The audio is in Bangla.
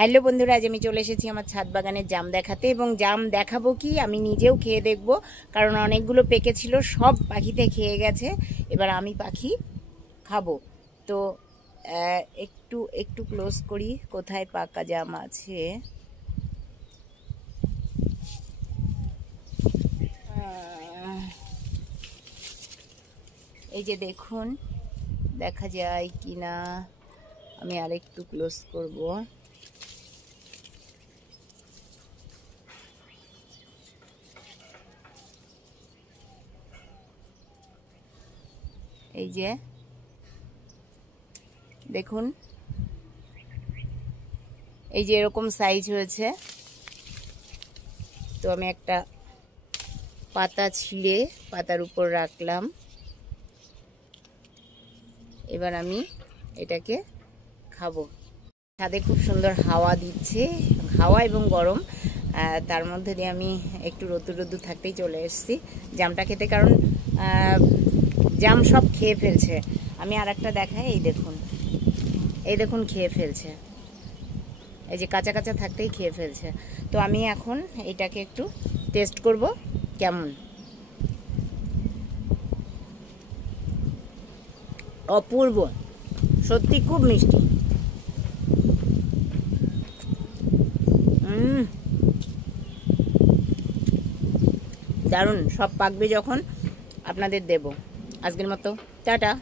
হ্যালো বন্ধুরা, আজ আমি চলে এসেছি আমার ছাদ বাগানের জাম দেখাতে এবং জাম দেখাবো কি আমি নিজেও খেয়ে দেখব, কারণ অনেকগুলো পেকেছিল, সব পাখিতে খেয়ে গেছে। এবার আমি পাখি খাবো। তো একটু একটু ক্লোজ করি কোথায় পাকা জাম আছে। এই যে দেখুন, দেখা যায় কি না, আমি আরেকটু ক্লোজ করব। এই যে দেখুন, এই যে এরকম সাইজ হয়েছে। তো আমি একটা পাতা ছিঁড়ে পাতার উপর রাখলাম। এবার আমি এটাকে খাবো। ছাদে খুব সুন্দর হাওয়া দিচ্ছে, হাওয়া এবং গরম, তার মধ্যে দিয়ে আমি একটু রোদ্দুর রোদ্দুর থাকতেই চলে এসেছি জামটা খেতে, কারণ জাম সব খেয়ে ফেলছে। আমি আর একটা দেখাই, এই দেখুন, এই দেখুন খেয়ে ফেলছে, এই যে কাঁচা কাঁচা থাকতেই খেয়ে ফেলছে। তো আমি এখন এটাকে একটু টেস্ট করব কেমন। অপূর্ব, সত্যি খুব মিষ্টি। দারুণ। সব পাকবে যখন আপনাদের দেব। আজকের মতো টাটা।